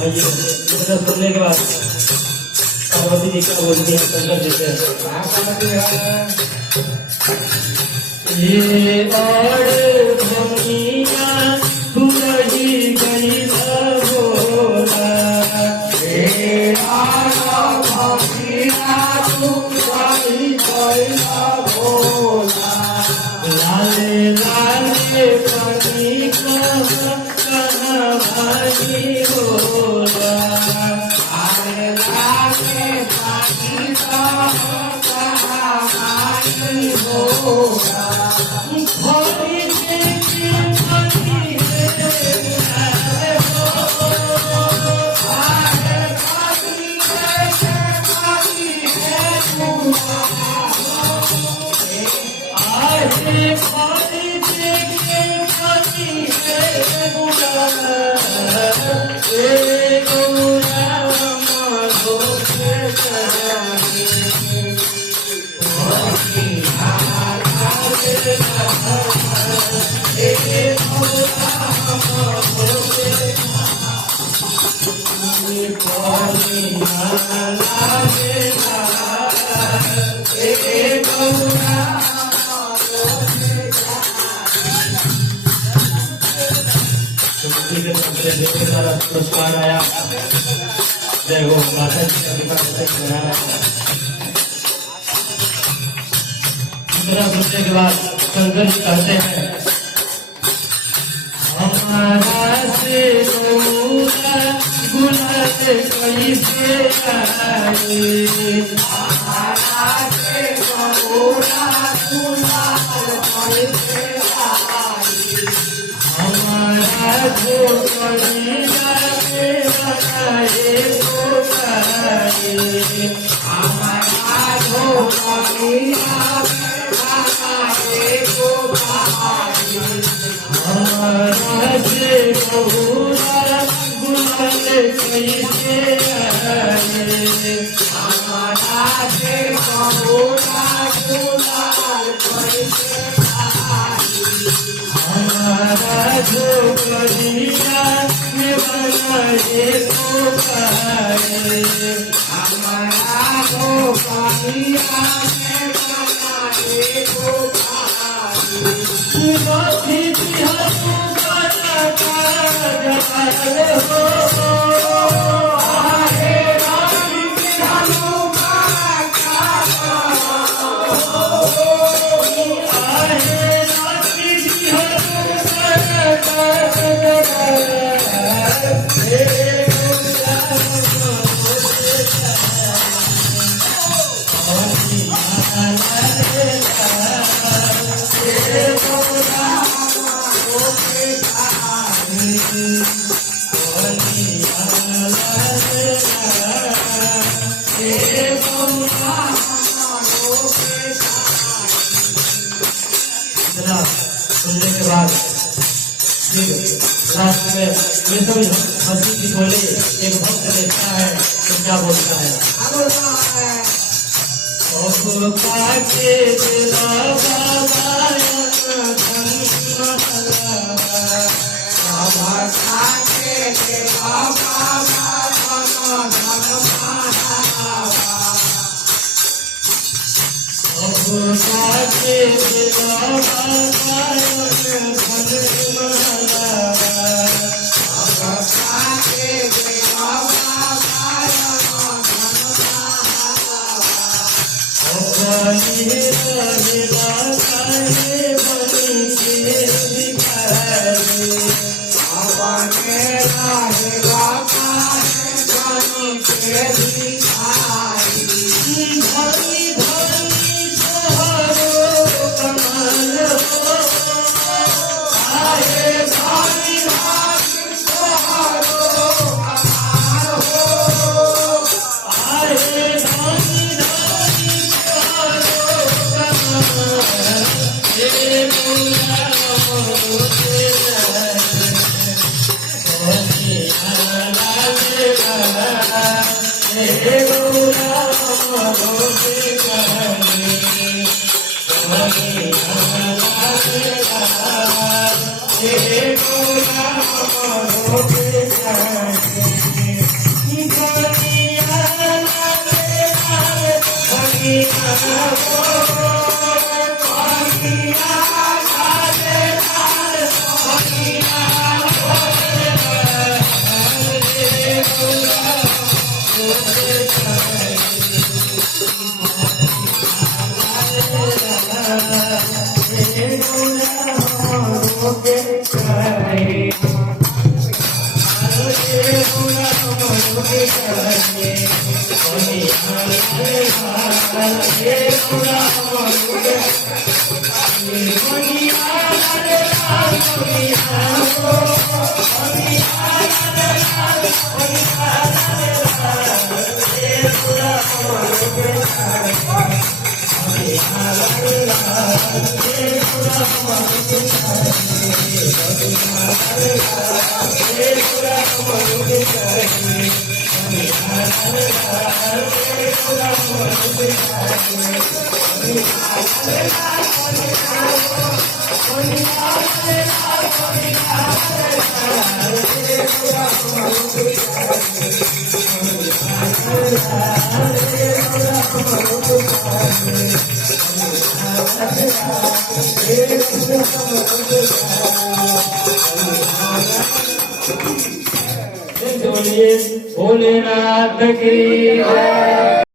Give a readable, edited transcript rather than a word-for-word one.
सुनने के बाद पार्वती जी क्या बोलती है शंकर जी से ये और भंगिया तुरही गई बोला ये और भंगिया तुरही गई बोला लाले लाले पानी कहाँ भाई बोला लाले लाले पानी कहाँ भाई बोला भोली देवी भोली पुरस्कार आया। जय हो माता जी का सुनने के बाद शंकर जी कहते हैं हमारा से गुलाब कैसे आए हमारा से गुलाब कैसे आए हमारा जो कलिया के बनाए तो करे हमारा जो कलिया के बनाए तो करे हमारा से बहुरा गुलाल कैसे आए हमारा से बहुरा गुलाल कैसे हमारा जो कलिया में बनाए तो करे हमारा जो कलिया में बनाए तो करे सुनने के बाद लास्ट में ये सब हंसी की बोले एक भक्त देखता है तो क्या बोलता है के साचे भोलेनाथ की जय।